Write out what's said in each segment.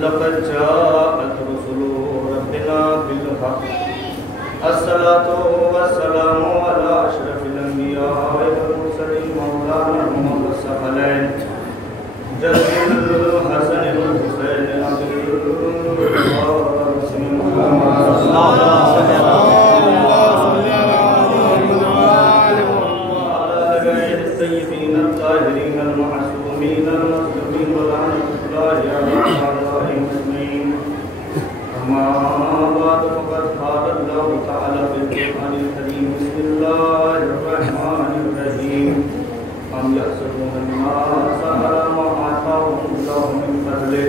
لقد جاءت رسل ربنا بالحق الصلاة والسلام على أشرف الأنبياء والمرسلين مولانا محمد الثقلين جد الحسن والحسين أبي القاسم محمد وعلى آله الطيبين الطاهرين المعصومين المظلومين ولعنة الله على أعدائهم أجمعين. أما بعد فقد قال الله تعالى في القرآن الكريم بسم الله الرحمن الرحيم أم يحسبون الناس على ما آتاهم الله من فضله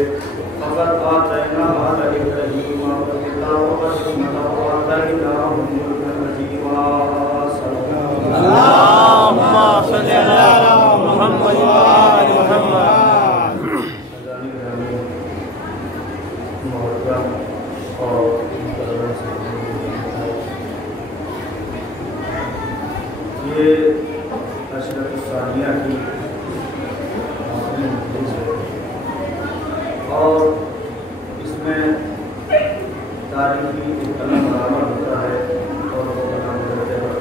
فقد آتينا آل إبراهيم الكتاب والحكمة وآتيناهم ملكا عظيما. اللهم صل على محمد وآل محمد. یہ اشرف الثانیہ کی اور اس میں تاریخی قلم برابر ہوتا ہے اور وہ قلم ہوتے ہیں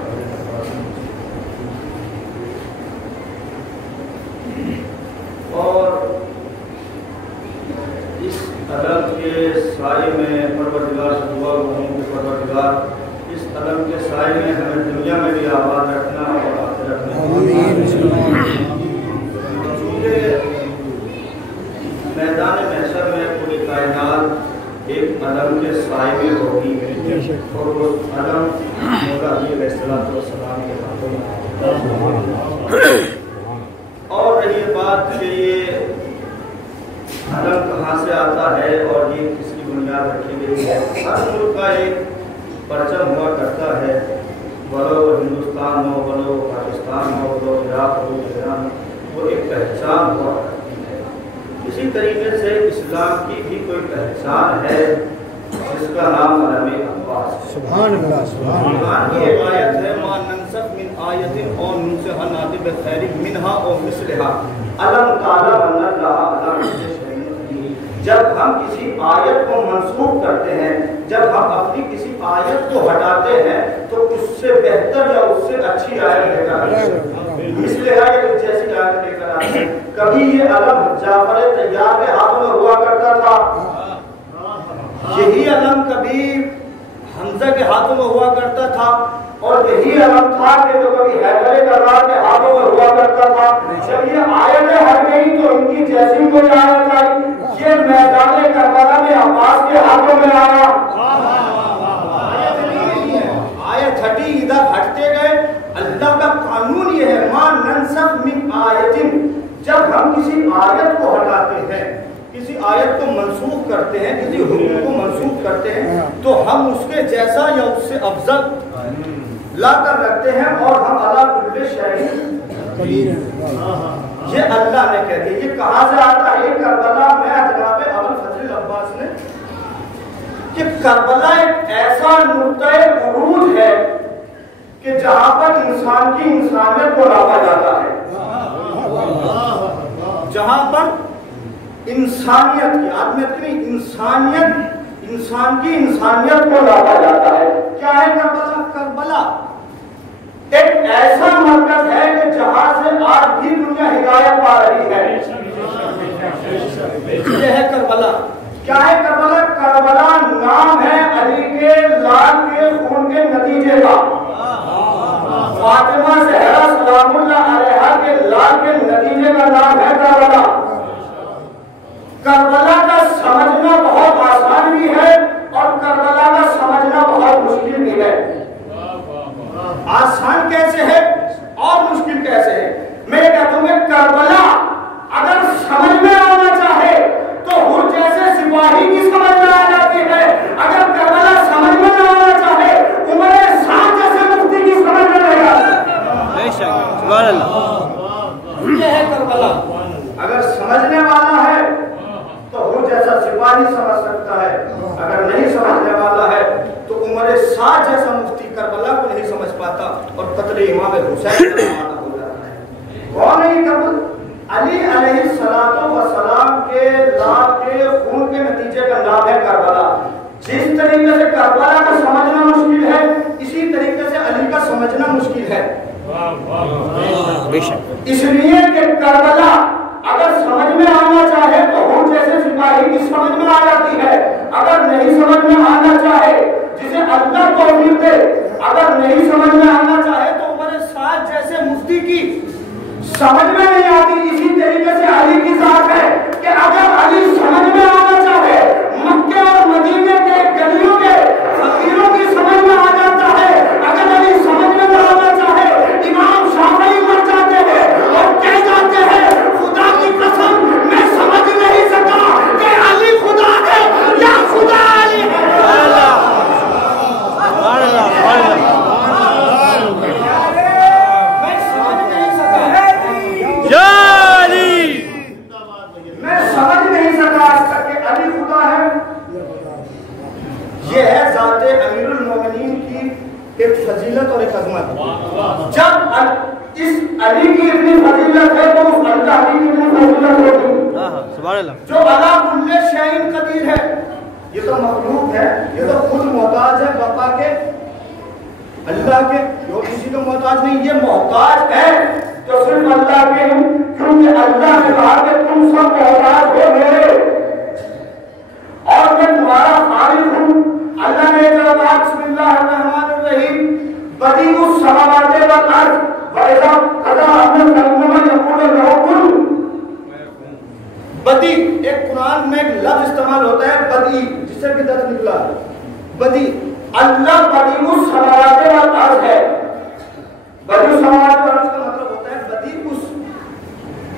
اور اس قلم کے سائے میں پروردگار سے دعا ہوں کہ پروردگار اس قلم کے سائے میں ہمیں دنیا میں بھی آباد رکھنا اور آخرت رکھنا. چونکہ میدان محشر میں پوری کائنات ایک قلم کے سائے میں ہوگی اور وہ قلم مولا علی علیہ السلام کے ہاتھوں میں. اور رہی بات کہ یہ قلم کہاں سے آتا ہے اور یہ کس کی بنیاد رکھی گئی ہے. ہر ملک کا ایک پرچم ہوا کرتا ہے، بلو ہندوستان ہو، بلو پاکستان ہو، بلو عراق ہو، ایران ہو، وہ ایک پہچان ہوا کرتی ہے. اسی طریقے سے اسلام کی بھی کوئی پہچان ہے جس کا نام علم عباس. سبحان اللہ. قرآن کی ایک آیت ہے ما ننسخ من آیت او ننسخها نأتی بخیر منها او مثلها علم تعالی ان اللہ علی کل شیء. جب ہم کسی آیت کو منسوخ کرتے ہیں، جب ہم اپنی کسی آیت کو ہٹاتے ہیں تو اس سے بہتر یا اس سے اچھی آیت لے کر آتے ہیں. اس لحاظ جیسی آیت لے کر آتے ہیں. کبھی یہ علم جعفر طیار کے ہاتھوں میں ہوا کرتا تھا، یہی علم کبھی حمزہ کے ہاتھوں میں ہوا کرتا تھا، اور یہی علم تھا کہ جو کبھی حیدر کرار کے ہاتھوں میں ہوا کرتا تھا. جب یہ آیتیں ہٹ گئی تو ان کی جیسی کوئی آیت آئی. یہ میدان کربلا میں عباس کے ہاتھوں میں آیا. آیت ہٹی، ادھر ہٹتے گئے. اللہ کا قانون یہ ہے ما ننسخ من آیت. جب ہم کسی آیت کو ہٹاتے ہیں، کسی آیت کو منسوخ کرتے ہیں، کسی حکم کو منسوخ کرتے ہیں تو ہم اس کے جیسا یا اس سے افضل لا کر رکھتے ہیں اور ہم اللہ کل شیء قدیر. یہ اللہ نے کہہ دیا. یہ کہاں سے آتا ہے؟ یہ کربلا میں جناب ابوالفضل عباس نے کہ کربلا ایک ایسا نقطۂ عروج ہے کہ جہاں پر انسان کی انسانیت کو ناپا جاتا ہے، جہاں پر انسانیت کی انسانیت انسان کی انسانیت کو ناپا جاتا ہے. کیا ہے کربلا؟ کربلا ایک ایسا مرکز ہے کہ جہاں سے آج بھی دنیا ہدایت پا رہی ہے. یہ ہے کربلا. کیا ہے کربلا؟ کربلا نام ہے علی کے لال کے خون کے نتیجے کا. فاطمہ زہرا سلام اللہ علیہا کے لال کے نتیجے کا نام ہے کربلا. کربلا کا سمجھنا بہت آسان بھی ہے اور کربلا کا سمجھنا بہت مشکل بھی ہے. آسان کیسے ہے اور مشکل کیسے ہے؟ میں کہتا ہوں کہ کربلا اگر سمجھ میں آنا چاہے تو ہر جیسے سپاہی کی سمجھ میں آ جاتی ہے، اگر کربلا سمجھ میں نہ آنا چاہے عمر سعد جیسے مفتی کی سمجھ میں نہیں آتی۔ بے شک، سبحان اللہ، یہ ہے کربلا۔ اگر سمجھنے والا ہے تو ہر جیسا سپاہی سمجھ سکتا ہے، اگر نہیں سمجھنے والا ہے تو عمر سعد جیسا مفتی کربلا کو نہیں سمجھ پاتا اور قتل امام حسین کا معنی ہو جاتا ہے۔ کون ہے یہ کربلا؟ علی علیہ السلام کے لاپ کے خون کے نتیجے کا نام ہے کربلا۔ جس طریقے سے کربلا کو سمجھنا مشکل ہے، اسی طریقے سے علی کا سمجھنا مشکل ہے۔ اس لیے کہ کربلا اگر سمجھ میں آنا چاہے تو ہم جیسے سپاہی کی سمجھ میں آ جاتی ہے، اگر نہیں سمجھ میں آنا چاہے جسے اللہ توفیق دے، اگر نہیں سمجھ میں آنا چاہے تو عمر سعد جیسے مفتی کی سمجھ میں نہیں آتی۔ اسی طریقے سے علی کی ذات ہے کہ اگر علی سمجھ میں آنا چاہے مکے اور مدینے کے گلیوں کے فقیروں کی سمجھ میں آ جاتا ہے، اگر علی سمجھ میں نہ آنا چاہے امام شافعی مر جاتے ہیں اور کہہ جاتے ہیں خدا کی قسم میں سمجھ نہیں سکا کہ علی خدا ہے یا خدا علی ہے۔ یہ ہے ذات امیر المومنین کی ایک فضیلت اور ایک عظمت۔ جب اس علی کی اتنی فضیلت ہے تو اس اللہ کی اتنی فضیلت ہوگی سبحان اللہ، جو علی کل شیء قدیر ہے۔ یہ تو مخلوق ہے، یہ تو خود محتاج ہے بقا کے اللہ کے، جو کسی کو محتاج نہیں، یہ محتاج ہے جو صرف اللہ کے، کیونکہ اللہ نے کہا کہ تم سب محتاج ہو میرے اور میں تمہارا خالق ہوں۔ اللہ نے کہا بسم اللہ الرحمن الرحیم بدیع السماوات والارض واذا قضى امرا فانما يقول له كن۔ بدیع ایک قرآن میں ایک لفظ استعمال ہوتا ہے بدیع، جس سے بدعت نکلا بدیع۔ اللہ بدیع السماوات والارض ہے۔ بدیع السماوات والارض کا مطلب ہوتا ہے بدیع اس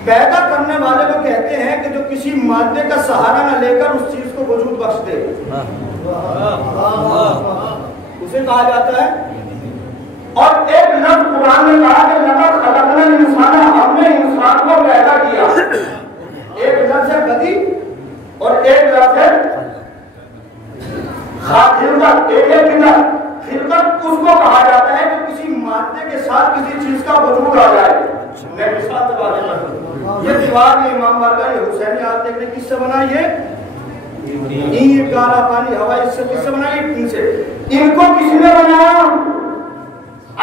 پیدا کرنے والے کو کہتے ہیں کہ جو کسی مادے کا سہارا نہ لے کر اس چیز کو وجود بخش دے، اسے کہا جاتا ہے۔ اور ایک لفظ قرآن نے کہا کہ لقد خلقنا الانسان، ہم نے انسان کو پیدا کیا۔ ایک لفظ ہے بدیع اور ایک لفظ ہے خلقت۔ ایک ہے بدعت، خلقت اس کو کہا جاتا ہے کہ کسی مادے کے ساتھ کسی چیز کا وجود آ جائے۔ میں مثال سے بات کرتا ہوں، یہ دیوار یہ امام بارگاہ یہ حسینی آپ دیکھنے کس سے بنا؟ یہ اینٹ گارا پانی ہوا اس سے کس سے بنا؟ ان سے۔ ان کو کس نے بنایا؟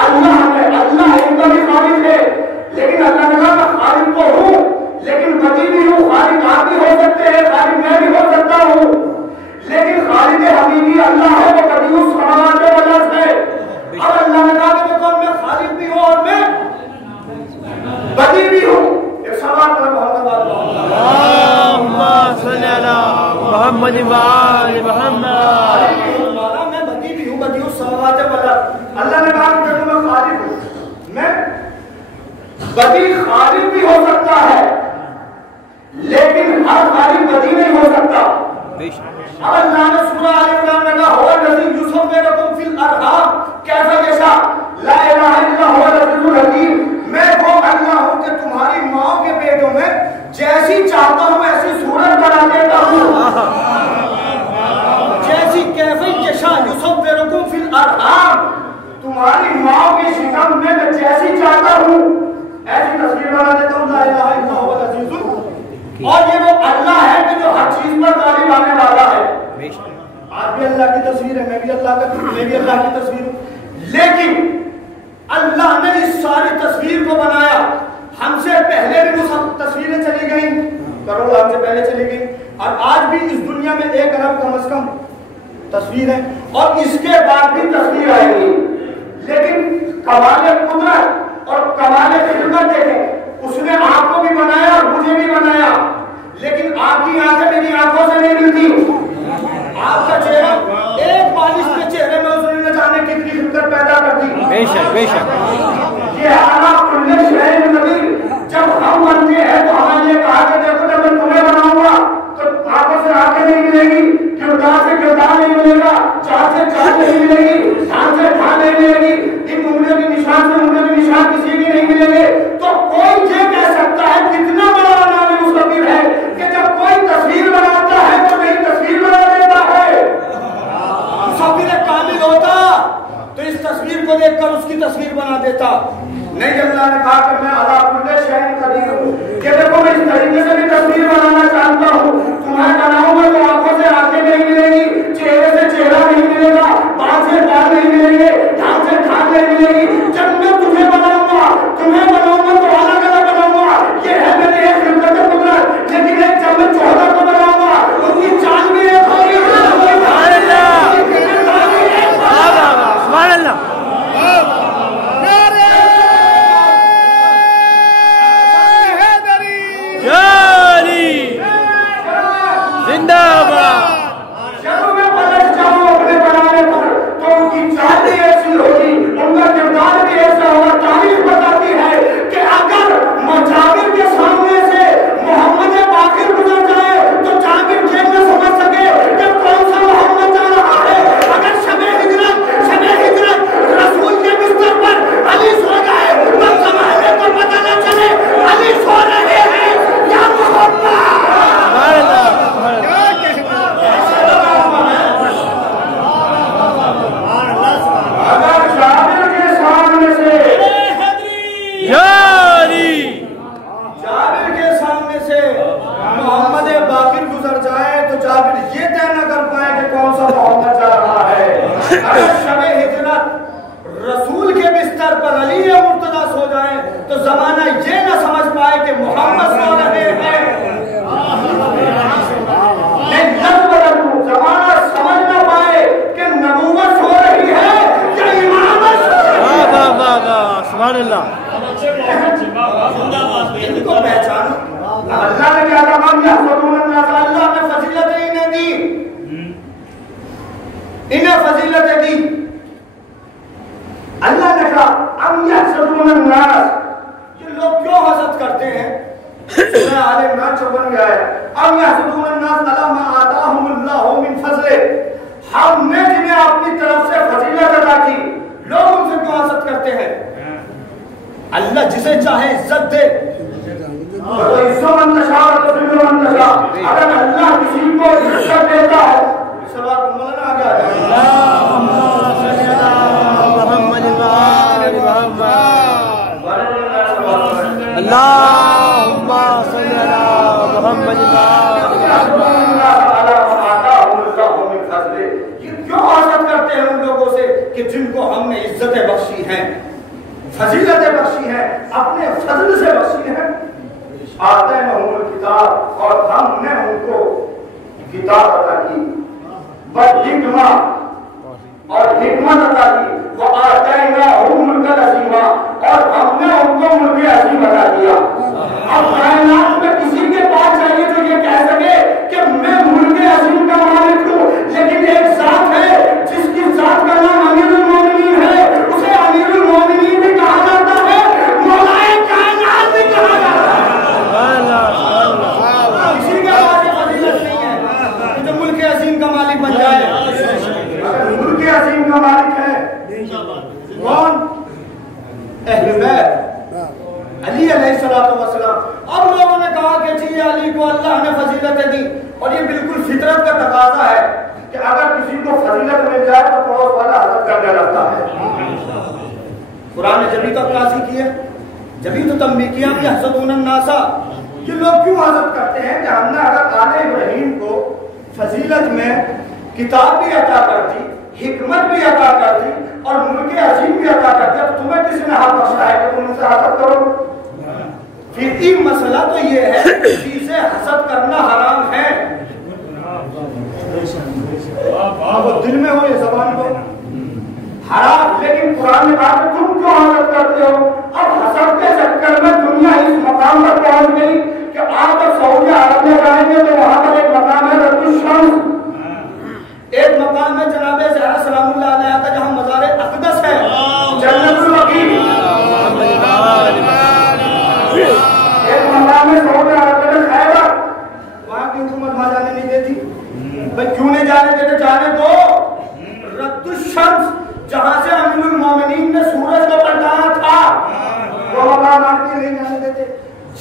اللہ نے۔ اللہ ان کا بھی خالق ہے، لیکن اللہ نے کہا میں خالق تو ہوں لیکن بدیع بھی ہوں۔ خالق آپ بھی ہو سکتے ہیں، خالق میں بھی ہو سکتا ہوں، لیکن خالق حقیقی اللہ ہے، وہ بدیع السماوات والارض ہے۔ اب اللہ نے کہا کہ دیکھو میں خالق بھی ہوں اور میں بدیع بھی ہوں۔ ایک سوال ہے محمد اللہم صلی علی محمد و آل محمد۔ میں بدیع بھی ہوں، بدیع السماوات والارض۔ اللہ نے کہا کہ دیکھو میں خالق ہوں، میں بدیع خالق بھی ہو سکتا ہے لیکن ہر خالق بدیع نہیں ہو سکتا۔ اب اللہ نے سورہ آل عمران میں کہا هو الذی یصورکم فی الارحام کیف یشاء لا الہ الا هو العزیز الحکیم۔ میں وہ اللہ ہوں کہ تمہاری ماں کے پیٹوں میں جیسی چاہتا ہوں ایسی صورت بنا دیتا ہوں، جیسی کیف یشاء یصورکم فی الارحام، تمہاری ماں کی شکم میں میں جیسی چاہتا ہوں ایسی تصویر بنا دیتا ہوں۔ لا الہ الا هو العزیز الحکیم۔ اور یہ وہ اللہ ہے کہ جو ہر چیز پر غالب آنے والا ہے۔ آپ بھی اللہ کی تصویر ہے، میں بھی اللہ کی تصویر ہوں، لیکن اللہ نے اس ساری تصویر کو بنایا۔ ہم سے پہلے بھی وہ تصویریں چلی گئیں، کروڑ ہم سے پہلے چلی گئیں، اور آج بھی اس دنیا میں 1 ارب کم از کم تصویر ہے، اور اس کے بعد بھی تصویر آئے گی۔ لیکن کمال قدرت اور کمال خدمت دیکھیں، اس نے آپ کو بھی بنایا اور مجھے بھی بنایا، لیکن آپ کی آنکھیں میری آنکھوں سے نہیں ملتی۔ آپ کا چہرہ ایک بالش کے چہرے میں اس نے نہ جانے کتنی خدمت پیدا کر دی۔ بے شک بے شک یہ اعلیٰ کل شہر نبی جب ہم بنتے ہیں تو ہمیں یہ کہا کہ دیکھو جب میں تمہیں بناؤں گا تو آنکھوں سے آنکھیں نہیں ملے گی، کردار سے کردار نہیں ملے گا، چال سے چال نہیں ملے گی، ڈھال سے ڈھال نہیں ملے گی، ان انگلیوں کے نشان سے انگلیوں کے نشان کسی کے نہیں ملیں گے. تو کوئی یہ کہہ سکتا ہے کتنا بڑا نام مستقبل ہے کہ جب کوئی تصویر بناتا ہے تو نئی تصویر بنا دیتا ہے. مستقبل کامل ہوتا تو اس تصویر کو دیکھ کر اس کی تصویر بنا دیتا. نہیں، اللہ نے کہا کہ میں علی کل شیء قدیر ہوں کہ دیکھو میں اس طریقے سے بھی تصویر بنانا چاہتا ہوں. تمہیں بناؤں گا تو آنکھوں سے آنکھیں نہیں ملیں گی، چہرے سے چہرہ نہیں ملے گا، بال سے بال نہیں ملیں گے، ڈھال سے ڈھال نہیں ملے گی. جب میں تمہیں بناؤں گا تو الگ الگ بناؤں گا. یہ ہے میری ایک خدمت قدرت. لیکن ایک جب میں 14 کو بناؤں گا ان کی چال بھی ایک ہوگی. سبحان اللہ جاری زندہ باد. جب میں پلٹ جاؤں اپنے بنانے پر تو ان کی چال بھی ایسی ہوگی، ان کا کردار بھی ایسا ہوگا. تاریخ بتاتی ہے کہ اگر جابر کے سامنے سے محمد باقر گزر جائے تو جابر یہ نہ سمجھ سکے کہ کون سا محمد جا رہا ہے. اگر شب ہجرت رسول کے بستر پر علی سو جائے تو زمانے کو پتہ نہ چلے علی سو رہے ہیں یا محمد. اگر جابر کے سامنے سے محمد باقر گزر جائے تو جابر یہ طے نہ کر پائے کہ کون سا محمد جا رہا ہے. اگر شب ہجرت رسول کے بستر پر علی مرتضیٰ سو جائے تو زمانہ یہ نہ سمجھ پائے کہ محمد سو رہے ہیں. زمانہ سمجھ نہ پائے کہ نبوت سو رہی ہے یا امامت سو رہی ہے. سبحان اللہ. ان کو پہچانو. اللہ نے کیا کہا اللہ نے فضیلتیں انہیں دی، انہیں فضیلتیں دی. اللہ نے کہا ام یحسدون الناس، یہ لوگ کیوں حسد کرتے ہیں. سورہ آل عمران 54 میں آیا ام یحسدون الناس علی ما آتاہم اللہ من فضلہ، ہم نے جنہیں اپنی طرف سے فضیلت عطا کی لوگ ان سے کیوں حسد کرتے ہیں. اللہ جسے چاہے عزت دے. اگر اللہ کسی کو عزت دیتا ہے اس بات مولانا آ گیا اللہم صلی علی محمد. کیوں حسد کرتے ہیں ان لوگوں سے کہ جن کو ہم نے عزتیں بخشی ہیں، فضیلتیں بخشی ہیں، اپنے فضل سے بخشی ہیں. آتے ہیں کتاب اور ہم نے ان کو کتاب عطا کی، بالحکمہ اور حکمت عطا کی. وآتیناہم ملکا عظیما، اور ہم نے ان کو ملک عظیم عطا کیا. اب کائنات میں کسی کے پاس چاہیے جو یہ کہہ سکے کہ میں ملک عظیم کا مالک ہوں، لیکن ایک ذات ہے جس کی ذات کا نام امیر المومنین ہے، اسے امیر المومنین بھی کہا جاتا ہے، مولائے کائنات بھی کہا جاتا ہے. کسی کے پاس یہ فضیلت نہیں ہے کہ جو ملک عظیم کا مالک بن جائے. اگر ملک عظیم کا مالک ہے کون؟ اہل بیت علی علیہ السلام. اب لوگوں نے کہا کہ جی علی کو اللہ نے فضیلتیں دی، اور یہ بالکل فطرت کا تقاضا ہے کہ اگر کسی کو فضیلت مل جائے تو پڑوس والا حسد کرنے لگتا ہے. قرآن نے جبھی تو عکاسی کی ہے، جبھی تو تنبیہ کیا کہ یحسدون الناس. یہ لوگ کیوں حسد کرتے ہیں کہ ہم نے اگر آل ابراہیم کو فضیلت میں کتاب بھی عطا کر دی، حکمت بھی عطا کر دی اور ملک عظیم بھی عطا کر دیا، تو تمہیں کس نے حق بخشا ہے کہ تم ان سے حسد کرو. فقہی مسئلہ تو یہ ہے کہ کسی سے حسد کرنا حرام ہے. وہ دل میں ہو یہ زبان کو حرام. لیکن قرآن نے کہا کہ تم کیوں حسد کرتے ہو. اب حسد کے چکر میں دنیا اس مقام پر پہنچ گئی کہ آپ سعودی عرب میں جائیں گے تو وہاں پر ایک مقام ہے رد الشمس، ایک مقام ہے جناب زہرا سلام اللہ علیہ کا جہاں مزار اقدس ہے. جنت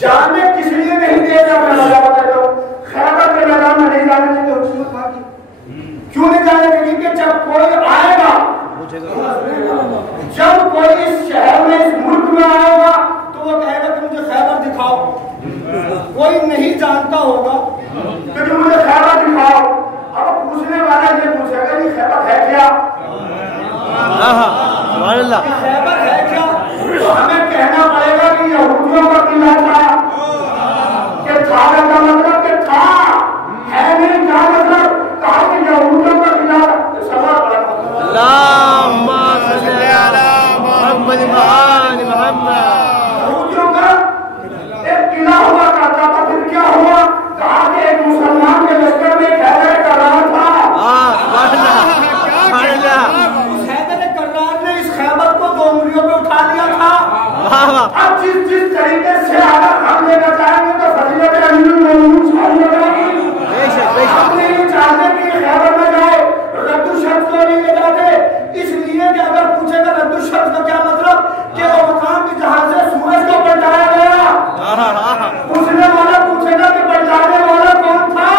جانے کس لیے نہیں دے گا؟ میں وجہ بتاتا ہوں. خیبر کے میدان میں نہیں جانے دیں گے حکومت باقی. کیوں نہیں جانے دیں گے؟ کہ جب کوئی آئے گا، جب کوئی اس شہر میں اس ملک میں آئے گا تو وہ کہے گا کہ مجھے خیبر دکھاؤ. کوئی نہیں جانتا ہوگا کہ مجھے خیبر دکھاؤ. اب پوچھنے والا یہ پوچھے گا یہ خیبر ہے کیا؟ خیبر ہے کیا؟ تو ہمیں کہنا پڑے گا کہ یہودیوں کا قلعہ تھا. کہ تھا کا مطلب کہ تھا، ہے نہیں کیا مطلب؟ کہا کہ یہودیوں کا قلعہ. سوال بڑا اللهم صل على محمد وآل محمد. یہودیوں کا ایک قلعہ ہوا کرتا تھا. پھر کیا ہوا؟ کہا کہ ایک مسلمان کے لشکر میں خیبر کرار تھا. اس حیدر کرار نے اس خیبر کو 2 انگلیوں پہ اٹھا لیا تھا. اب جس طریقے سے اگر ہم لے کر جائیں گے تو فضیلت امیر المومنین چھائی ہو جائے گی. ہم نے یہ چاہتے کہ خیبر میں جائے. رد الشمس کو نہیں لے جاتے اس لیے کہ اگر پوچھے گا رد الشمس کا کیا مطلب، کہ وہ مقام کی جہاں سے سورج کو پلٹایا گیا. پوچھنے والا پوچھے گا کہ پلٹانے والا کون تھا؟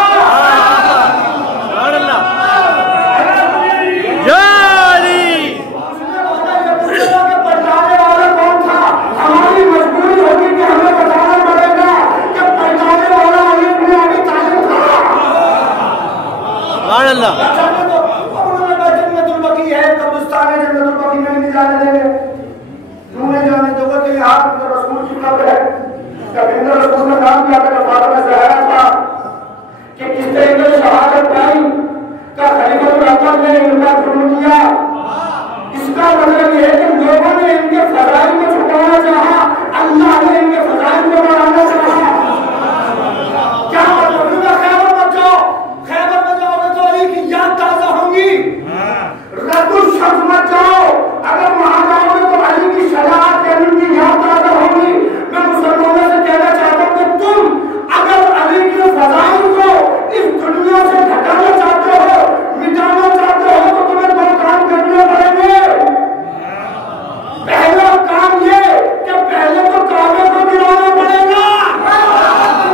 جنت البقیع ہے، قبرستان ہے، جنت البقیع میں نہیں جانے دیں گے. کیوں نہیں جانے دو گے؟ کہ یہاں رسول کی قبر ہے. کبھی رسول نے کام کیا تھا فاطمہ زہرا تھا کہ کس طریقے سے شہادت پائی کا خلیفہ الاول نے ان کا شروع کیا. اس کا مطلب یہ ہے کہ لوگوں نے ان کے فضائل کو چھپانا چاہا، اللہ نے ان کے فضائل کو بڑھانا چاہا. کیا مطلب؟ خیبر مت جاؤ. خیبر میں جاؤ گے تو علی کی یاد تازہ ہوں گی. رد الشمس مت جاؤ. اگر وہاں جاؤ گے تو علی کی شجاعت کے ان کی یاد تازہ ہوگی. میں مسلمانوں سے کہنا چاہتا ہوں کہ تم اگر علی کے فضائل کو اس دنیا سے ہٹانا چاہتے ہو، مٹانا چاہتے ہو، تو تمہیں 2 کام کرنے پڑیں گے. پہلا کام یہ کہ پہلے تو کعبے کو گرانا پڑے گا.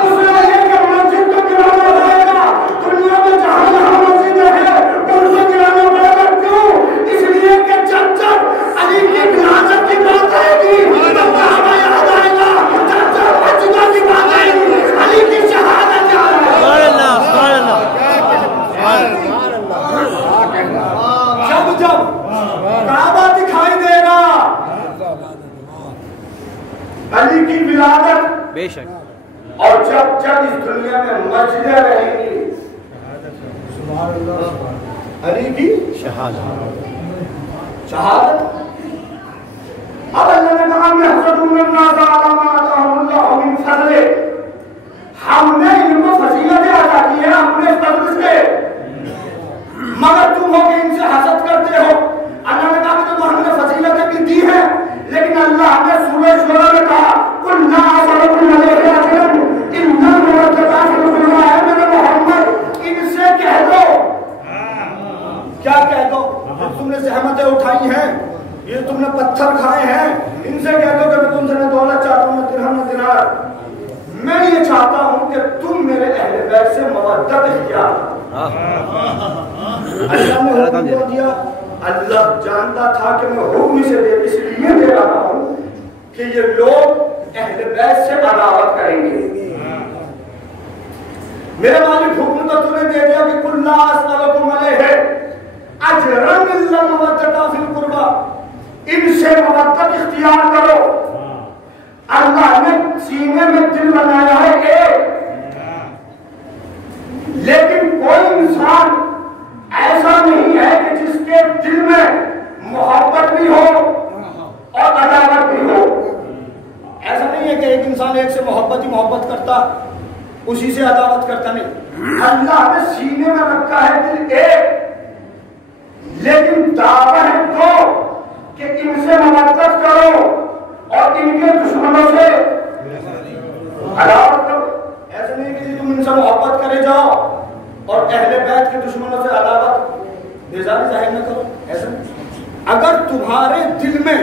دوسرا یہ کہ مسجد کو گرانا پڑے گا. دنیا میں جہاں جہاں مسجدیں ہیں ان سے گرانا پڑے گا. کیوں؟ اس لیے کہ جب علی کی ولادت کی بات آئے گی تو کعبہ یاد آئے گا. جب مسجدوں کی بات آئے گی علی کی شہادت یاد آئے گی. جب کعبہ دکھائی دے گا، علی کی ولادت بے شک، اور جب اس دنیا میں مسجدیں رہیں گی، علی کی شہادت. اب اللہ نے کہا کہ حضرت عمر نازا علامہ آتاہم اللہ من فضل، ہم نے ان کو فضیلتیں عطا کی ہیں اپنے فضل سے، مگر تم ہو کہ ان سے حسد کرتے ہو. اللہ نے کہا کہ ہم نے فضیلتیں بھی دی ہیں، لیکن اللہ نے سورہ شورى میں کہا قل لا اسألكم علیہ اجرا الا المودۃ فی القربى. اے میرے محمد ان سے کہہ دو. کیا کہہ دو؟ تم نے زحمتیں اٹھائی ہیں، یہ تم نے پتھر کھائے ہیں، ان سے کہہ دو کہ میں تم سے نہ دولت چاہتا ہوں نہ درہم نہ دینار. میں یہ چاہتا ہوں کہ تم میرے اہل بیت سے مودت اختیار. اللہ نے حکم دیا. اللہ جانتا تھا کہ میں حکم سے اس لیے دے رہا ہوں کہ یہ لوگ اہل بیت سے عداوت کریں گے. میرے مالک حکم تو تم نے دے دیا کہ قل لا اسألکم علیہ اجرا الا المودۃ فی القربى، ان سے مودت اختیار کرو. اللہ نے سینے میں دل بنایا ہے ایک، لیکن کوئی انسان ایسا نہیں ہے کہ جس کے دل میں محبت بھی ہو اور عداوت بھی ہو. ایسا نہیں ہے کہ ایک انسان ایک سے محبت ہی محبت کرتا اسی سے عداوت کرتا. نہیں، اللہ نے سینے میں رکھا ہے دل ایک، لیکن دعویٰ ہے دو کہ ان سے مودت کرو اور ان کے دشمنوں سے عداوت کرو. ایسا نہیں کہ تم ان سے محبت کرے جاؤ اور اہل بیت کے دشمنوں سے عداوت بیزاری ظاہر نہ کرو. ایسا نہیں. اگر تمہارے دل میں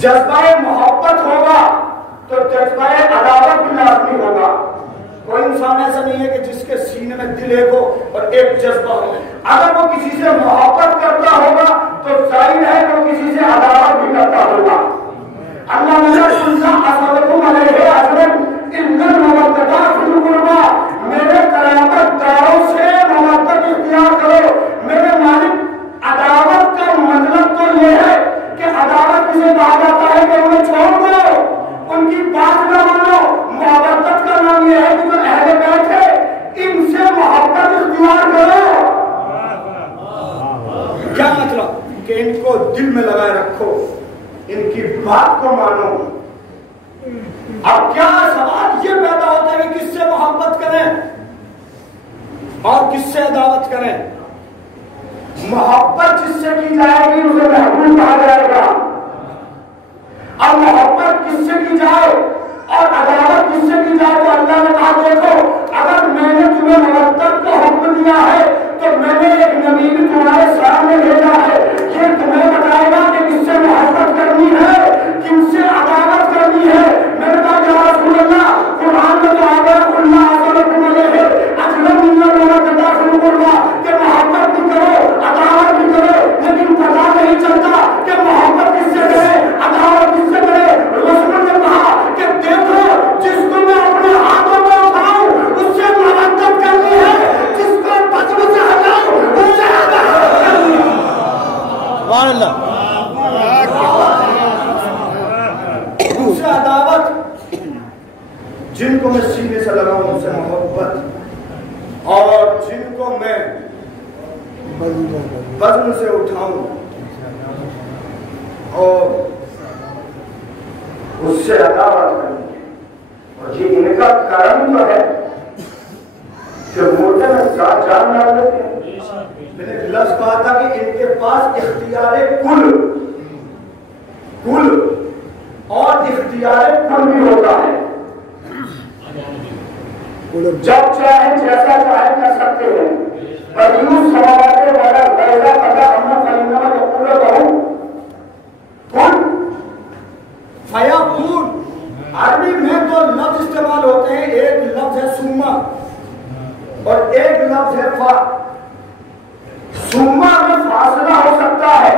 جذبہ محبت ہوگا تو جذبہ عداوت بھی لازمی ہوگا۔ کوئی انسان ایسا نہیں ہے کہ جس کے سینے میں دل ایک ہو اور ایک جذبہ ہو۔ اگر وہ کسی سے محبت کرتا ہوگا تو ظاہر ہے کہ وہ کسی سے عداوت بھی کرتا ہوگا۔ اللہ میرے قرابت داروں سے محبت اختیار کرو۔ میرے مالک عداوت کا مطلب تو یہ ہے کہ عداوت کسے کہا جاتا ہے کہ انہیں چھوڑ دو، ان کی بات نہ مانو۔ محبت کا نام یہ ہے کہ جو اہل بیت ہے ان سے محبت اختیار کرو۔ کیا مطلب؟ کہ ان کو دل میں لگائے رکھو، ان کی بات کو مانو۔ اب کیا سوال یہ پیدا ہوتا ہے کہ کس سے محبت کریں اور کس سے عداوت کریں؟ محبت جس سے کی جائے گی اسے محبوب کہا جائے گا، اور محبت کس سے کی جائے اور عداوت کس سے کی جائے تو اللہ نے کہا دیکھو اگر میں نے تمہیں محبت کا حکم دیا ہے تو میں نے ایک نبی بھی تمہارے سامنے بھیجا ہے، یہ تمہیں بتائے گا کہ کس سے محبت کرنی ہے کن سے عداوت کرنی ہے۔ میں نے کہا یا رسول اللہ قرآن میں تو آ گیا اللہ علیکم علیہ اجلم اللہ ولا تداخل قربا کہ محبت بھی کرو عداوت بھی کرو، لیکن پتا نہیں چلتا کہ محبت کس سے کرے عداوت کس سے کرے۔ رسول نے کہا کہ دیکھو جس کو میں اپنے ہاتھوں میں اٹھاؤں اس سے محبت کرنی ہے، جس کو بچوں سے ہٹاؤں اس سے عداوت کرنی ہے۔ سبحان اللہ۔ ان سے عداوت، جن کو میں سینے سے لگاؤں ان سے محبت، اور جن کو میں بزم سے اٹھاؤں اور اس سے عداوت کروں۔ اور یہ ان کا کرم جو ہے کہ مردے میں جان ڈال دیتے ہیں۔ میں نے ایک لفظ کہا تھا کہ ان کے پاس اختیار کل اور اختیار کل بھی ہوتا ہے، جب چاہے جیسا چاہے کر سکتے ہیں۔ بدیوس سماوات والا غیظہ قضا ہم فإنما یقول له کن فیکون۔ عربی میں دو لفظ استعمال ہوتے ہیں، ایک لفظ ہے سما اور ایک لفظ ہے فا۔ سما میں فاصلہ ہو سکتا ہے،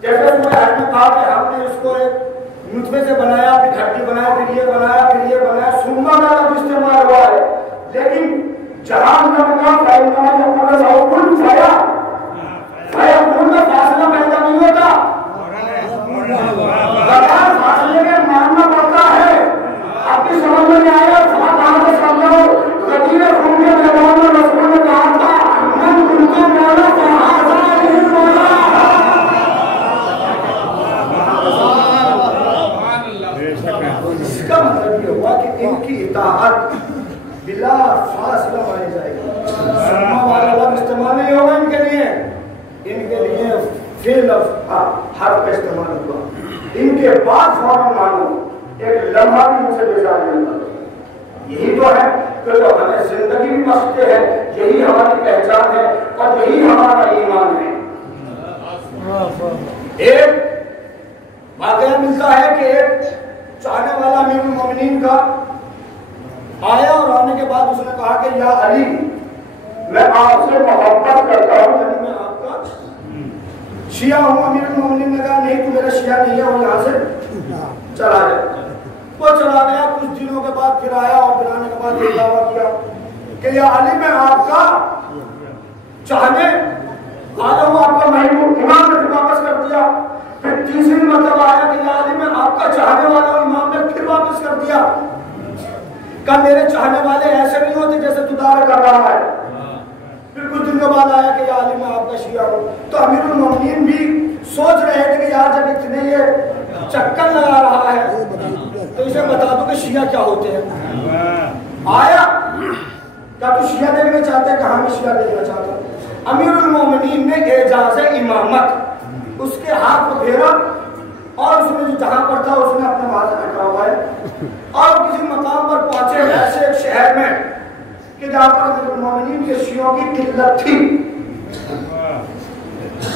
جیسے کوئی آدمی کہا کہ ہم نے اس کو ایک نطفے سے بنایا پھر ہڈی بنایا پھر یہ بنایا پھر یہ بنایا، سما کا لفظ استعمال ہوا ہے۔ لیکن جہاں کا فإنما یقول له کن فیکون میں فاصلہ پیدا نہیں ہوتا، بغیر فاصلے کے ماننا پڑتا ہے۔ آپ کی سمجھ میں نہیں آیا کہاں سے سمجھو؟ غدیر خون کے میدان میں رسول نے کہا تھا من کنت مولا فہذا علی مولا۔ اس کا مطلب یہ ہوا کہ ان کی اطاعت بلا فاصلہ مانی جائے گی۔ سما والا لفظ استعمال نہیں ہوگا ان کے لیے، ان کے لیے فعل حرف کا استعمال ہوگا۔ ان کے بعد فوراً مانو، ایک لمحہ بھی ان سے بیزار نہیں ہوتا۔ یہی تو ہے کہ جو ہمیں زندگی بھی بخشتے ہیں، یہی ہماری پہچان ہے اور یہی ہمارا ایمان ہے۔ ایک واقعہ ملتا ہے کہ ایک چاہنے والا امیر المومنین کا آیا اور آنے کے بعد اس نے کہا کہ یا علی میں آپ سے محبت کرتا ہوں، یعنی میں آپ کا شیعہ ہوں۔ امیر المومنین نے کہا نہیں تو میرا شیعہ نہیں ہے اور یہاں سے چلا جائے۔ وہ چلا گیا، کچھ دنوں کے بعد پھر آیا اور پھر آنے کے بعد یہ دعویٰ کیا کہ یا علی میں آپ کا چاہنے آیا ہوں، آپ کا محبوب۔ امام نے پھر واپس کر دیا۔ پھر تیسری مرتبہ آیا کہ یا علی میں آپ کا چاہنے والا ہوں، امام نے پھر واپس کر دیا۔ کہ میرے چاہنے والے ایسے نہیں ہوتے جیسے تو دعویٰ کر رہا ہے۔ پھر کچھ دن کے بعد آیا کہ یا علی میں آپ کا شیعہ ہوں۔ تو امیر المومنین بھی سوچ رہے تھے کہ یار جب اتنے یہ چکر لگا رہا ہے تو اسے بتا دو کہ شیعہ کیا ہوتے ہیں۔ آیا کیا تو شیعہ دیکھنا چاہتے ہیں؟ کہاں میں شیعہ دیکھنا چاہتا ہوں۔ امیر المومنین نے اعجاز امامت اس کے ہاتھ کو پھیرا اور اس نے جہاں پر تھا اس نے اپنے ہاتھ رکھا ہوا ہے اور کسی مقام پر پہنچے ایسے ایک شہر میں کہ جہاں پر امیر المومنین کے شیعوں کی قلت تھی۔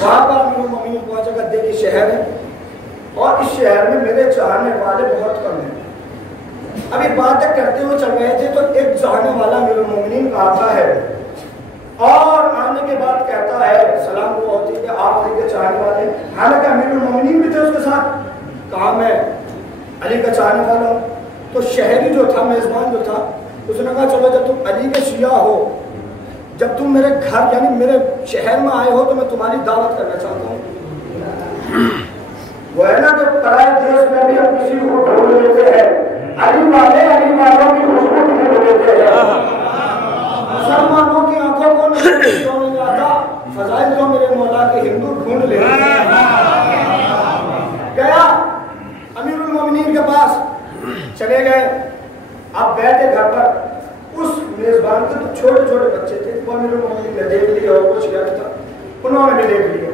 وہاں پر امیر المومنین پہنچے کہ دیکھیے شہر ہے اور اس شہر میں میرے چاہنے والے بہت کم ہیں، ابھی باتیں کرتے ہوئے چل رہے تھے تو ایک چاہنے والا امیر المومنین کا آتا ہے اور آنے کے بعد کہتا ہے سلام کو ہوتی کہ آپ علی کے چاہنے والے، حالانکہ امیر المومنین بھی تھے اس کے ساتھ، کہا میں علی کا چاہنے والا ہوں۔ تو شہری جو تھا، میزبان جو تھا، اس نے کہا چلو جب تم علی کے شیعہ ہو، جب تم میرے گھر یعنی میرے شہر میں آئے ہو تو میں تمہاری دعوت کرنا چاہتا ہوں۔ وہ ہے نا کہ پرائے دیش میں بھی ہم کسی کو ڈھونڈ لیتے ہیں، علی والوں کی خوشبو ڈھونڈ لیتے ہیں۔ مسلمانوں کی آنکھوں کو نہیں آتا، فضائل تو میرے مولا کے ہندو ڈھونڈ لیتے ہیں۔ گیا امیر المومنین کے پاس، چلے گئے، اب بیٹھے گھر پر، اس میزبان کے تو چھوٹے چھوٹے بچے تھے، وہ امیر المومنین نے دیکھ لیا اور کچھ کیا تھا، انہوں نے بھی دیکھ لیا۔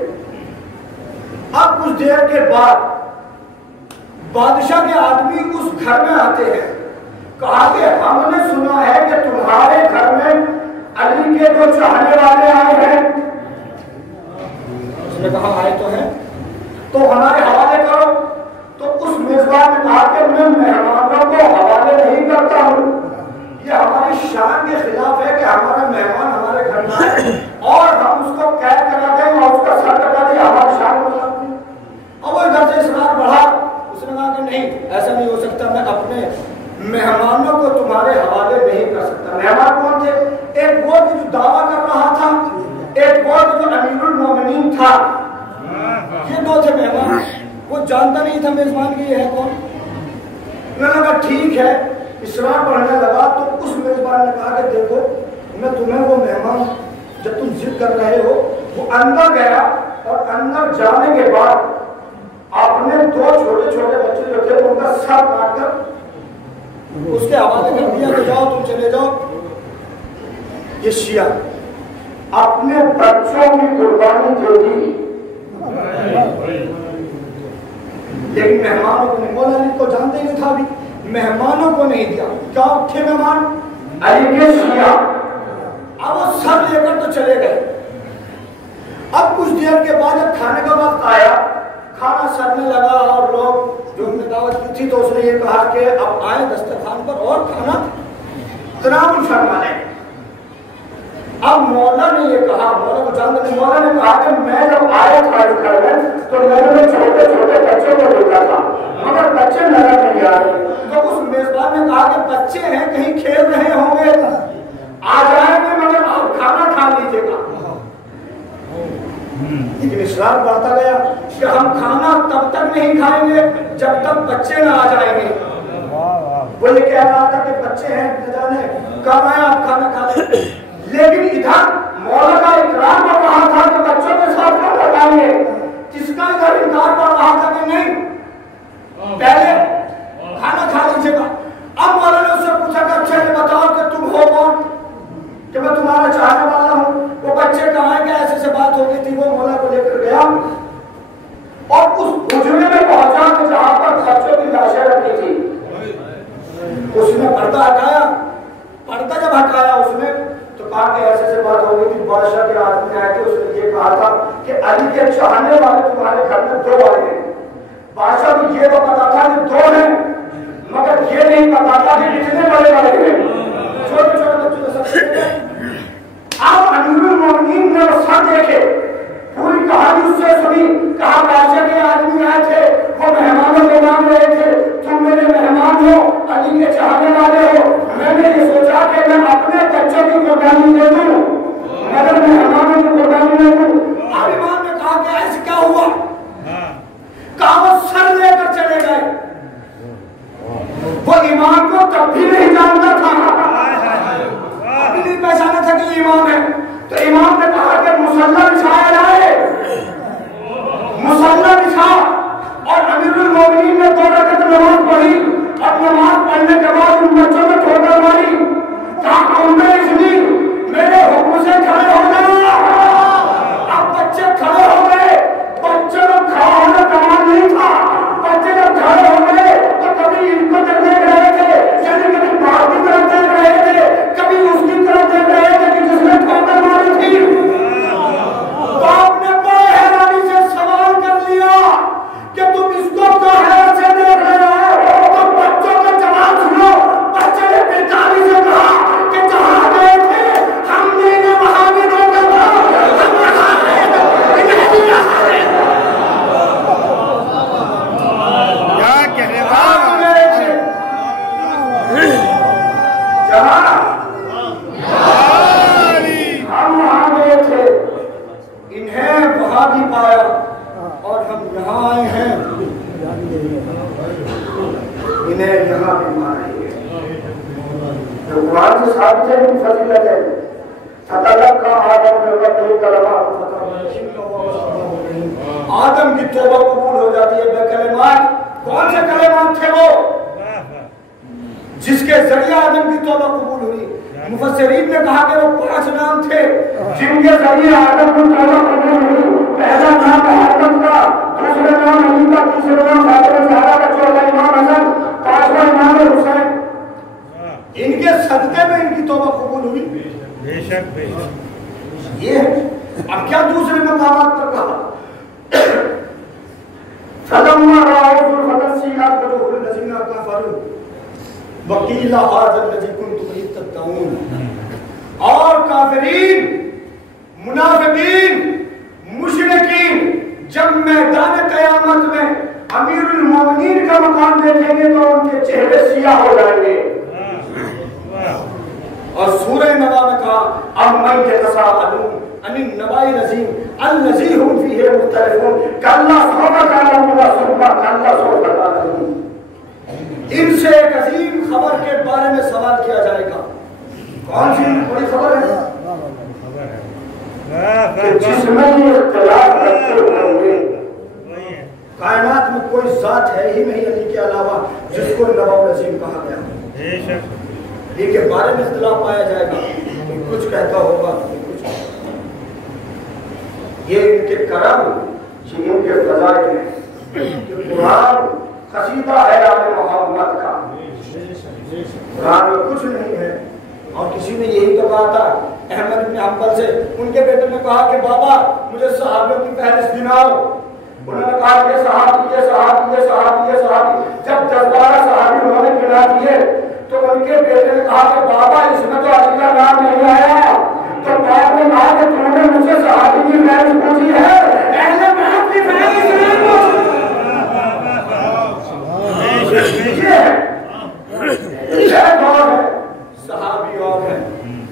اب کچھ دیر کے بعد بادشاہ کے آدمی اس گھر میں آتے ہیں، کہا کہ ہم نے سنا ہے کہ تمہارے گھر میں علی کے جو چاہنے والے آئے ہیں۔ اس نے کہا آئے تو ہیں، تو ہمارے حوالے کرو۔ تو اس میزبان نے کہا کہ میں مہمانوں کو حوالے نہیں کرتا ہوں، یہ ہماری شان کے خلاف ہے کہ ہمارا مہمان ہمارے گھر میں آئے اور ہم اس کو قید کرا دیں اور اس کا سر کٹا دیں، ہماری شان کو خلاف نہیں۔ اب وہ ادھر سے اصرار بڑھا، اس نے کہا کہ نہیں ایسا نہیں ہو سکتا، میں اپنے مہمانوں کو تمہارے حوالے نہیں کر سکتا۔ مہمان کون تھے؟ ایک وہ جو دعویٰ کر رہا تھا، ایک وہ جو امیر المومنین تھا، یہ دو تھے مہمان۔ وہ جانتا نہیں تھا میزبان کی یہ ہے کون۔ میں نے کہا ٹھیک ہے، اصرار بڑھنے لگا تو اس میزبان نے کہا کہ دیکھو میں تمہیں وہ مہمان جب تم ضد کر رہے ہو، وہ اندر گیا اور اندر جانے کے بعد اپنے دو چھوٹے چھوٹے بچے جو تھے ان کا سر کاٹ کر اس کے حوالے کر دیا کہ جاؤ تم چلے جاؤ۔ یہ شیعہ اپنے بچوں کی قربانی دے دی لیکن مہمانوں کو نہیں، مولا علی کو جانتے ہی نہیں تھا، ابھی مہمانوں کو نہیں دیا۔ کیا تھے مہمان؟ علی کے شیعہ۔ اب وہ سب لے کر تو چلے گئے۔ اب کچھ دیر کے بعد جب کھانے کا وقت آیا، کھانا سرنے لگا اور لوگ جو نے دعوت کی تھی تو اس نے یہ کہا کہ اب آئیں دسترخوان پر اور کھانا تناول فرما لیں۔ اب مولا نے یہ کہا، مولا کو جانتے نہیں، مولا نے کہا کہ میں جب آیا تھا اس گھر میں تو میں نے چھوٹے چھوٹے بچوں کو دیکھا تھا مگر بچے نظر نہیں آ رہے۔ تو اس میزبان نے کہا کہ بچے ہیں کہیں کھیل رہے ہوں گے، آ جائیں گے مگر آپ کھانا کھا لیجیے گا۔ لیکن اصرار بڑھتا گیا کہ ہم کھانا تب تک نہیں کھائیں گے جب تک بچے نہ آ جائیں گے۔ وہ یہ کہہ رہا تھا کہ بچے ہیں نہ جانے کب آئے آپ کھانا کھا لیں، لیکن ادھر مولا کا اقرار کر رہا تھا کہ بچوں کے ساتھ کھانا کھائیں گے، اس کا ادھر انکار کر رہا تھا کہ نہیں پہلے کھانا کھا لیجیے گا۔ اب مولا نے اس سے پوچھا کہ اچھا یہ بتاؤ کہ تم ہو کون، کہ میں تمہارا چاہنے والا ہوں۔ وہ بچے کہاں ہیں کہ ایسے سے بات ہو گئی تھی، وہ مولا کو لے کر گیا اور اس حجرے میں پہنچا کہ جہاں پر بچوں کی لاشیں رکھی تھی، اس نے پردہ ہٹایا۔ پردہ جب ہٹایا اس نے تو کہا کہ ایسے سے بات ہو گئی تھی، بادشاہ کے آدمی آئے تھے، اس نے یہ کہا تھا کہ علی کے چاہنے والے تمہارے گھر میں دو آئے ہیں۔ بادشاہ کو یہ تو پتا تھا کہ دو ہیں مگر یہ نہیں پتا تھا کہ کتنے بڑے بڑے ہیں، چھوٹے چھوٹے بچوں کے ساتھ۔ اب امیر المومنین نے وہ سب دیکھے، پوری کہانی اس سے سنی، کہا بادشاہ کے آدمی آئے تھے، وہ مہمانوں کے نام رہے تھے، تم میرے مہمان ہو، علی کے چاہنے والے ہو، میں نے یہ سوچا کہ میں اپنے بچوں کی قربانی دے دوں مگر مہمانوں کی قربانی دے دوں۔ اب امام نے کہا کہ ایسے کیا ہوا؟ کہا وہ سر لے کر چلے گئے۔ وہ امام کو تب بھی نہیں جانتا تھا، ابھی نہیں پہچانا تھا کہ یہ امام ہے۔ تو امام نے کہا کہ مسلح یہاں بھی مان رہی ہے جو قرآن سے ثابت ہے ان فضیلت ہے فتلقى آدم من ربه کلمات آدم کی توبہ قبول ہو جاتی ہے بے کلمات. کون سے کلمات تھے وہ جس کے ذریعے آدم کی توبہ قبول ہوئی؟ مفسرین نے کہا کہ وہ 5 نام تھے جن کے ذریعے آدم کی توبہ قبول ہوئی. پہلا نام آدم کا، دوسرا نام علی کا، تیسرا نام فاطمہ زہرا کا، چوتھا امام حسن، پانچواں امام حسین. ان کے صدقے میں ان کی توبہ قبول ہوئی. بے شک بے شک. یہ اب کیا دوسرے مقامات پر کہا فَلَمَّا رَأَوْهُ الْفَتَسِّينَاتُ وَجُوهُ الَّذِينَ كَفَرُوا وَقِيلَ هَٰذَا الَّذِي كُنتُمْ بِهِ تَدَّعُونَ. اور کافرین، منافقین، مشرکین جب میدان قیامت میں امیر المومنین کا مقام دیکھیں گے تو ان کے چہرے سیاہ ہو جائیں گے. اور سورہ نبا میں کہا اَمَّن يَتَسَاءَلُونَ عَنِ النَّبَإِ الْعَظِيمِ الَّذِي هُمْ فِيهِ مُخْتَلِفُونَ كَلَّا سَوْفَ تَعْلَمُونَ ثُمَّ كَلَّا سَوْفَ تَعْلَمُونَ. ان سے ایک عظیم خبر کے بارے میں سوال کیا جائے گا. کون سی بڑی خبر ہے کہ جس میں یہ اختلاف رکھتے ہوئے کائنات میں کوئی ذات ہے ہی نہیں علی کے علاوہ جس کو نبأ العظیم کہا گیا. علی کے بارے میں اختلاف پایا جائے گا. کوئی کچھ کہتا ہوگا، کوئی کچھ. یہ ان کے کرم، یہ ان کے فضائل ہیں. قرآن قصیدہ ہے آل محمد کا. قرآن میں کچھ نہیں ہے. اور کسی نے یہی تو کہا تھا احمد بن حنبل سے، ان کے بیٹے نے کہا کہ بابا مجھے صحابیوں کی فہرست گناؤ. انہوں نے کہا کہ صحابی یہ صحابی یہ صحابی یہ صحابی. جب 10-12 صحابی انہوں نے گنا دیے تو ان کے بیٹے نے کہا کہ بابا اس میں تو علی کا نام نہیں آیا. تو باپ نے کہا کہ تم نے مجھ سے صحابی کی فہرست پوچھی ہے، اہل بیت کی فہرست نہیں پوچھی. یہ اور ہے، صحابی اور ہے.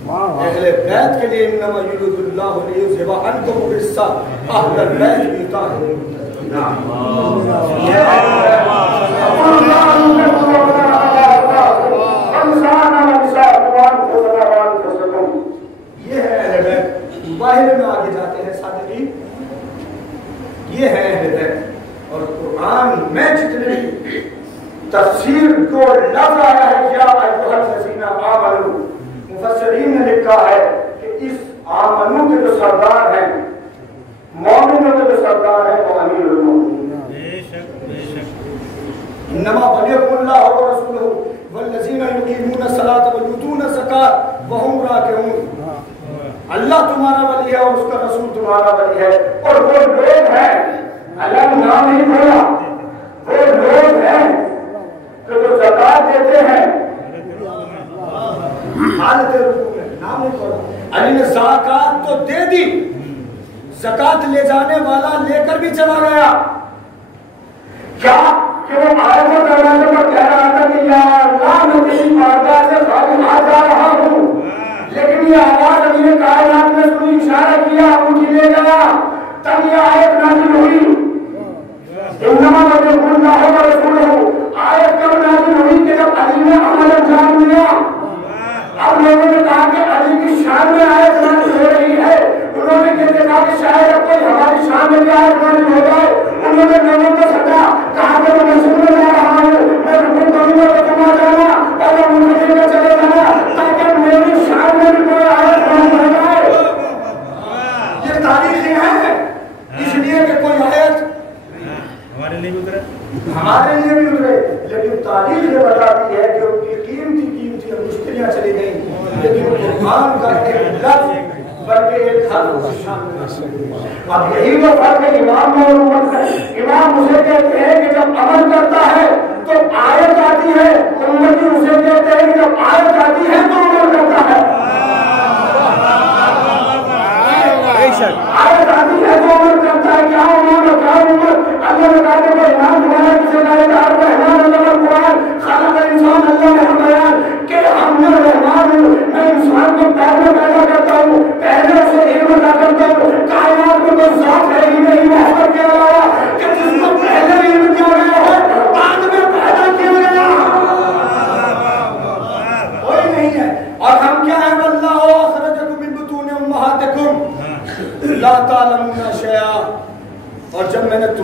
اہل بیت کے لیے انما یرید اللہ لیذھب عنکم الرجس اہل البیت بھی طاہرون. یہ ہے اہل بیت. باہر میں آگے جاتے ہیں صادقین، یہ ہے اہل بیت. اور قرآن میں جتنے تفسیر کو لفظ آیا ہے یا ایھا الذین آمنوا، مفسرین نے لکھا ہے کہ اس آمنو کے جو سردار ہیں، مومنوں کے جو سردار ہیں وہ امیر المومنین. انما ولیکم اللہ ورسولہ والذین یقیمون الصلاۃ ویؤتون الزکاۃ وہم راکعون. اللہ تمہارا ولی ہے اور اس کا رسول تمہارا ولی ہے. اور وہ لوگ ہیں، اللہ نے نام نہیں بولا، وہ لوگ ہیں کہ جو زکات دیتے ہیں حالت رکوع میں. نام نہیں بولا. علی نے زکات تو دے دی، زکات لے جانے والا لے کر بھی چلا گیا. کیا کہ وہ آیت و دروازے پر کہہ رہا تھا کہ یا اللہ میں تیری بارگاہ سے خالی ہاتھ جا رہا ہوں، لیکن یہ آواز علی نے کائنات میں سنی، اشارہ کیا، انگلی لے گیا. تب یہ آیت نازل ہوئی انما ولیکم اللہ ورسولہ. آیت کب نازل ہوئی کہ جب علی نے عمل انجام دیا. اب لوگوں نے کہا کہ علی کی شان میں آیت نازل ہو رہی ہے. انہوں نے کہتے کہا کہ شاید کوئی ہماری شان میں بھی آیت نازل ہو جائے. انہوں نے لوگوں کو سجا، کہا کہ میں مسجد میں جا رہا ہوں، میں رکوع کروں گا تو تم آ جانا اور میں منتظر میں چلے جانا تاکہ میری شان میں بھی کوئی آیت نازل ہو جائے. یہ تاریخیں ہیں، اس لیے کہ کوئی آیت ہمارے لیے بھی اترے، ہمارے لیے بھی اترے. لیکن تاریخ یہ بتاتی ہے کہ ان کی قیمتی اور مشکلیاں چلی گئیں، لیکن قرآن کا ایک لفظ بلکہ ایک حرف شان میں. اب یہی تو فرق ہے امام اور امت ہے. امام اسے کہتے ہیں کہ جب عمل کرتا ہے تو آیت آتی ہے، امتی اسے کہتے ہیں کہ جب آیت آتی ہے تو عمل کرتا ہے. آیت آتی ہے تو عمل کرتا ہے. کیا عمر کیا عمر اللہ نے کہا کہ امام تمہارا کسے کہے گا رحمان اللہ قرآن خالق انسان اللہ نے بیان کہ ہم نے رحمان ہوں، میں انسان کو پہلے پیدا کرتا ہوں، پہلے اسے علم عطا کرتا ہوں. کائنات میں کوئی ذات ہے ہی نہیں محمد کے علاوہ کہ جس کو پہلے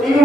3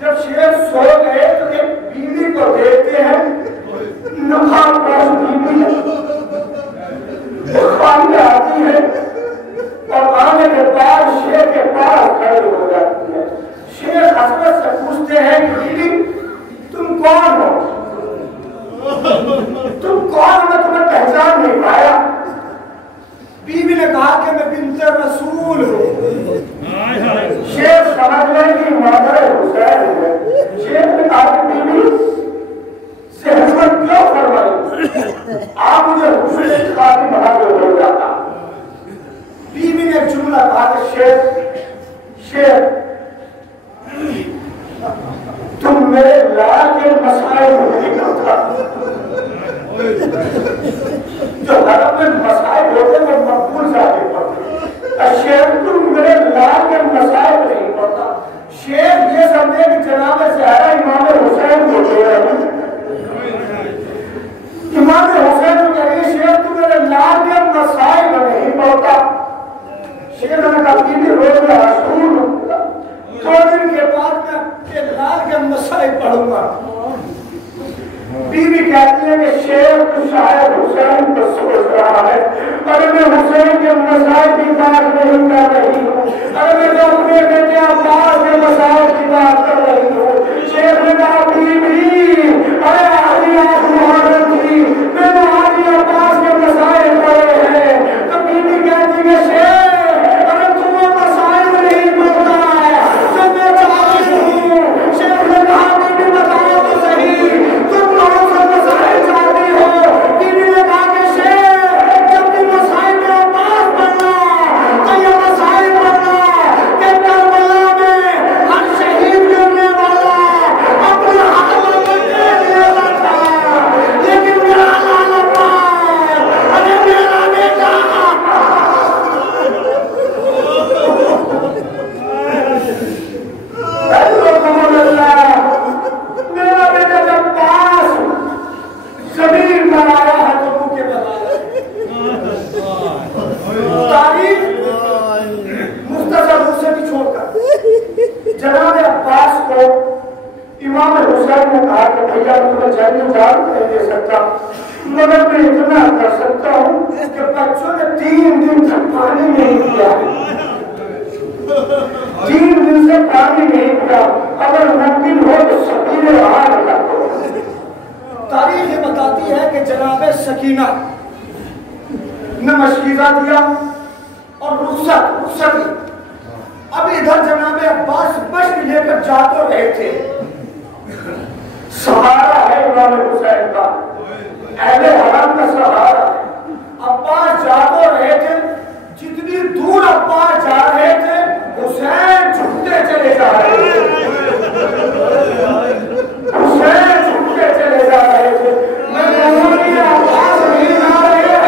جب شیر سو گئے تو ایک بیوی کو دیکھتے ہیں، نقاب پوش بیوی خان میں آتی ہے اور آنے کے بعد شیر کے پاس کھڑے ہو جاتی ہے. شیر حسرت سے پوچھتے ہیں کہ بیوی تم کون ہو؟ تم کون؟ میں تمہیں پہچان نہیں پایا. بیوی نے کہا کہ میں بنت رسول ہوں. شیر سمجھنے کی مادر حسین ہے. شیر نے کہا کہ بیوی سے حکمت کیوں فرمائی؟ آپ مجھے حسین کی خاطر بہادر ہو جاتا. بیوی نے ایک جملہ کہا کہ شیر تم میرے لال کے مسائل نہیں کرتا. جو حرم میں مسائل ہوتے وہ مقبول ظاہر پڑتے. شیر تم میرے لال کے مسائل نہیں پڑتا. شیر یہ سمجھے کہ جناب زہرا امام حسین کو دے رہے ہیں. امام حسین کو کہہ رہی شیر تم میرے لال کے مسائل نہیں پڑتا. شیر نے کہا بیوی روز میں رسول ہوں. 2 دن کے بعد میں لال کے مسائل پڑھوں گا. بیوی کہتی ہے کہ شیر تو شاید حسین کو سوچ رہا ہے اور میں حسین کے مسائل کی بات نہیں کر رہی ہوں. اور میں تو اپنے بیٹے عباس کے مسائل کی بات کر رہی ہوں. شیر نے کہا بیوی ارے آدھی آپ محرم تھی میں نے آدھی عباس کے مسائل پڑھے ہیں. تو بیوی کہتی ہے شیر ارے تمہیں مسائل نہیں پڑھتا تو میں چاہتی ہوں. شیر نے کہا بیوی بتاؤ تو صحیح تم لوگوں سے مسائل چاہتی ہو. بیوی نے کہا کہ شیر جب بھی مسائل میں عباس پڑھنا تو یہ مسائل پڑھنا کہ کربلا میں ہر شہید کرنے والا اپنے حق میں دے تھا لیکن میرا لال عباس ارے میرا بیٹا میرا بیٹا جب پاس زمین پر آیا ہے تو منہ کے بتایا. تاریخ مختصر حصے کی چھوڑ کر جناب عباس کو امام حسین نے کہا کہ بھیا میں تمہیں جنگی جان نہیں دے سکتا مگر میں اتنا کر سکتا ہوں کہ بچوں نے 3 دن تک پانی نہیں پیا. 3 دن سے پانی نہیں پیا. اگر ممکن ہو تو سکینے رہا لگا دو. تاریخ یہ بتاتی ہے کہ جناب سکینہ نے مشکیزہ دیا اور رخصت. اب ادھر جناب عباس بشر لے کر جا تو رہے تھے. سہارا ہے امام حسین کا, اہل حرم کا سہارا. عباس جا تو رہے تھے. جتنی دور عباس جا رہے تھے حسین جھکتے چلے جا رہے تھے. حسین جھکتے چلے جا رہے تھے. میں کہوں کہ عباس نہیں جا رہے ہیں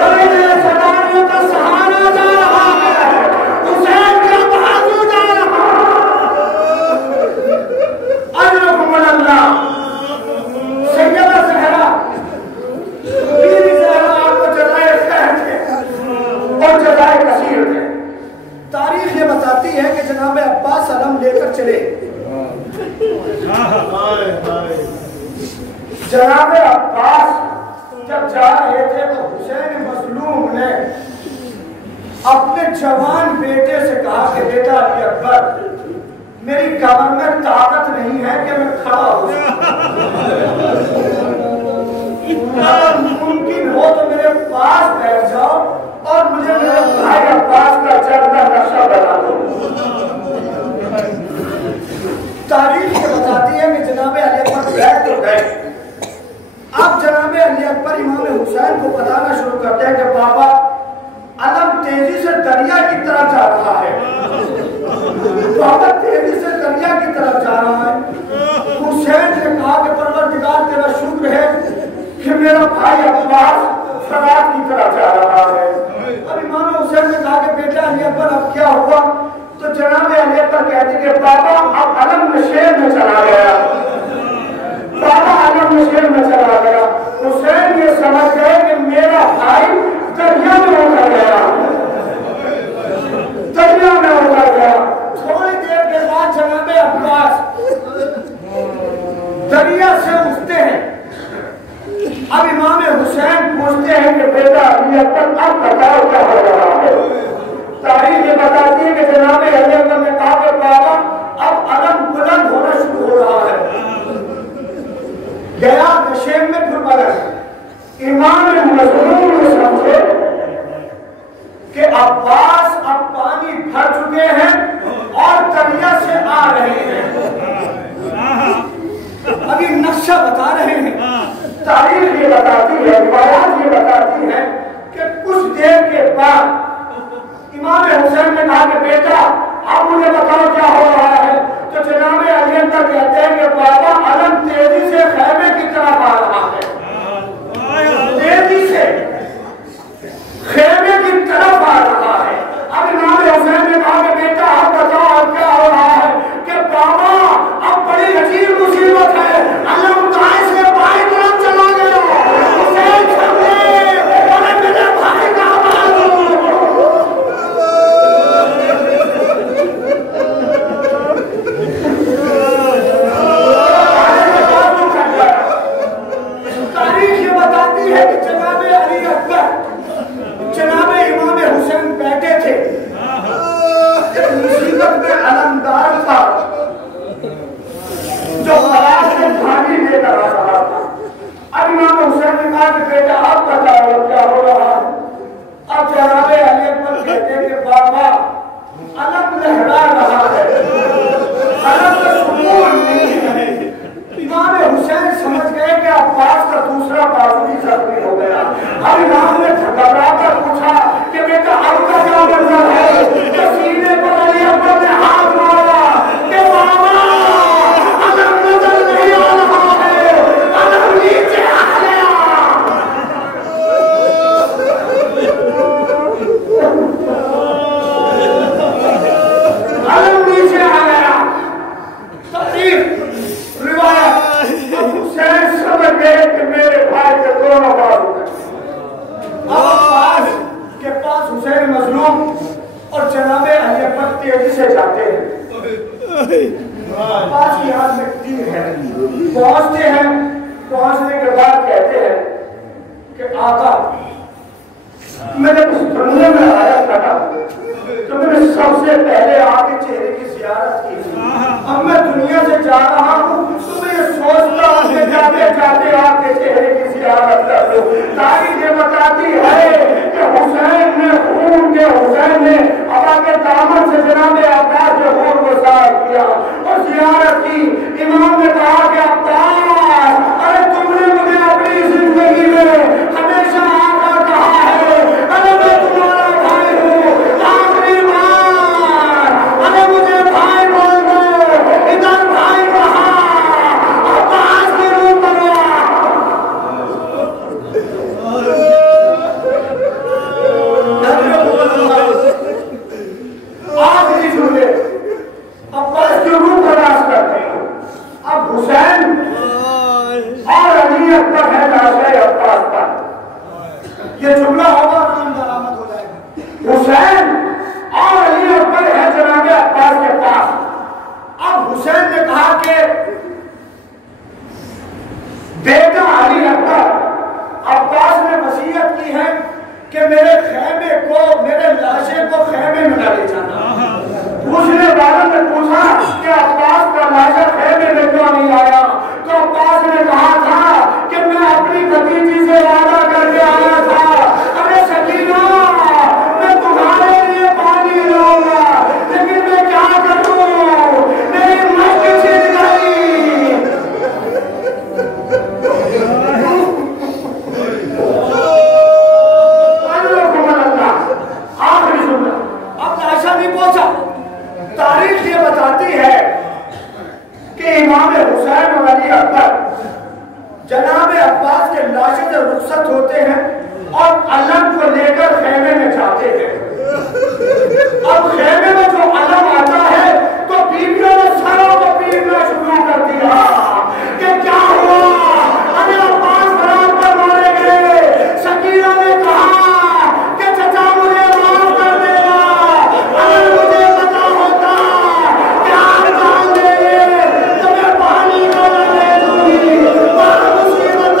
ابھی میرے سداریوں کا سہارا جا رہا ہے. حسین کا بازو جا رہا ہے. اجرکم اللہ. سیدہ زہرا بیوی زہرا آپ کو جزائے خیر تھے اور جزائے کثیر تھے. تاریخ یہ بتاتی ہے کہ جناب عباس علم لے کر چلے. جناب عباس جب جا رہے تھے تو حسین مظلوم نے اپنے جوان بیٹے سے کہا کہ بیٹا علی اکبر میری کمر میں طاقت نہیں ہے کہ میں کھڑا ہو اگر ممکن ہو تو میرے پاس بیٹھ جاؤ اور مجھے میرے بھائی عباس کا چلتا نقشہ بنا دو. تاریخ یہ بتاتی ہے کہ جناب علی اکبر بیٹھ تو گئے. اب جناب علی اکبر امام حسین کو بتانا شروع کرتے ہیں کہ بابا علم تیزی سے دریا کی طرف جا رہا ہے. بابا تیزی سے دریا کی طرف جا رہا ہے. حسین نے کہا کہ پروردگار تیرا شکر ہے کہ میرا بھائی عباس فرات کی طرف جا رہا ہے. اب امام حسین نے کہا کہ بیٹا علی اکبر اب کیا ہوا؟ تو جناب علی اکبر کہتے کہ بابا اب علم نشیر میں چلا گیا اب امام حسین پوچھتے ہیں کہ بیٹا علی اکبر اب بتاؤ کیا ہو رہا ہے؟ تاریخ یہ بتاتی ہے کہ جناب علی اکبر نے کہا کہ بابا اب علم بلند ہونا شروع ہو رہا ہے. گیا نشیب میں پھر بلند. امام مظلوم نے سمجھے کہ عباس اب پانی بھر چکے ہیں اور دریا سے آ رہے ہیں. ابھی نقشہ بتا رہے ہیں. تاریخ یہ بتاتی ہے, روایات یہ بتاتی ہے کہ کچھ دیر کے بعد امام حسین نے کہا کہ بیٹا اب مجھے بتاؤ کیا ہو رہا ہے. تو جناب علی اکبر کہتے ہیں کہ بابا علم تیزی سے خیمے کی طرف آ رہا ہے. تیزی سے خیمے کی طرف آ رہا ہے. اب امام حسین نے کہا کہ بیٹا اب بتاؤ اب کیا ہو رہا ہے. کہ بابا اب بڑی عجیب مصیبت ہے. علم داعش کے بائیں طرف چلا گیا. حسین چھوڑے اور میرے بھائی کا تاریخ یہ بتاتی ہے کہ جناب علی اکبر جناب امام حسین بیٹھے تھے. ایک مصیبت میں علمدار تھا جو خلاص سے پانی لے کر آ رہا تھا. اب امام حسین نے کہا کہ بیٹا آپ بتاؤ کیا ہو رہا ہے. اب جناب علی اکبر کہتے ہیں کہ بابا علم لہرا رہا ہے, علم کا سکون نہیں ہے. امام حسین سمجھ گئے کہ عباس کا دوسرا بازو بھی زخمی ہو گیا. اب امام نے گھبرا کر پوچھا کہ بیٹا اب کا کیا مطلب ہے. کہ سینے پر علی اکبر نے ہاتھ مارا کہ بابا علم نظر نہیں آ رہا ہے, علم نیچے آ گیا. علم نیچے آ گیا. تقریب روایت حسین سمجھ گئے کہ میرے بھائی کے دونوں بازو ہیں. عباس کے پاس حسین مظلوم اور جناب علی اکبر تیزی سے جاتے ہیں. عباس کی ہاتھ میں تیر ہے. پہنچتے ہیں, پہنچنے کے بعد کہتے ہیں کہ آقا میں نے اس دنیا میں آیا تھا تو میں نے سب سے پہلے آپ کے چہرے کی زیارت کی تھی. اب میں دنیا سے جا رہا ہوں تو میں یہ سوچتا ہوں کہ جاتے جاتے آپ کے چہرے کی زیارت کر لوں. تاریخ یہ بتاتی ہے کہ حسین نے خون کے حسین نے ابا کے دامن سے جناب عباس کے خون کو صاف کیا اور زیارت کی. امام نے کہا کہ عباس ارے تم نے مجھے اپنی زندگی میں ہمیشہ آقا کہا ہے, ارے میں تمہارا بھائی ہوں, آخری بار ارے مجھے بھائی بول دو. ادھر بھائی کہا, عباس کی روح کرا. آخری جملے عباس کی روح تلاش کرتے ہیں. اب حسین اور علی اکبر ہے ناشے عباس پر. یہ جملہ ہوگا نام درآمد ہو جائے گا. حسین اور علی اکبر ہے جناب عباس کے پاس. اب حسین نے کہا کہ بیٹا علی اکبر عباس نے وصیت کی ہے کہ میرے خیمے کو, میرے لاشے کو خیمے میں نہ لے جانا. پوچھنے والوں نے پوچھا کہ عباس کا لاشا خیمے میں کیوں نہیں آیا. تو عباس نے کہا تھا کہ میں اپنی بھتیجی سے وعدہ کر کے آیا تھا, ارے سکینہ میں تمہارے لیے پانی لاؤں گا, لیکن میں کیا کروں, میری مشق چھن گئی. آخری جملہ. اب لاشا نہیں پہنچا. تاریخ یہ بتاتی ہے کہ امام حسین اور علی اکبر جناب عباس کے لاشے سے رخصت ہوتے ہیں اور علم کو لے کر خیمے میں جاتے ہیں. اب خیمے میں جو علم آتا ہے تو بیویوں نے سروں کو پیٹنا شروع کر دیا کہ کیا ہوا, ارے عباس برات پر مارے گئے. سکینہ نے کہا کہ چچا مجھے معاف کر دینا, اگر مجھے پتا ہوتا کہ آپ ڈال دیں گے تو میں پانی کو نہ لے دوں گی. بڑا مصیبت.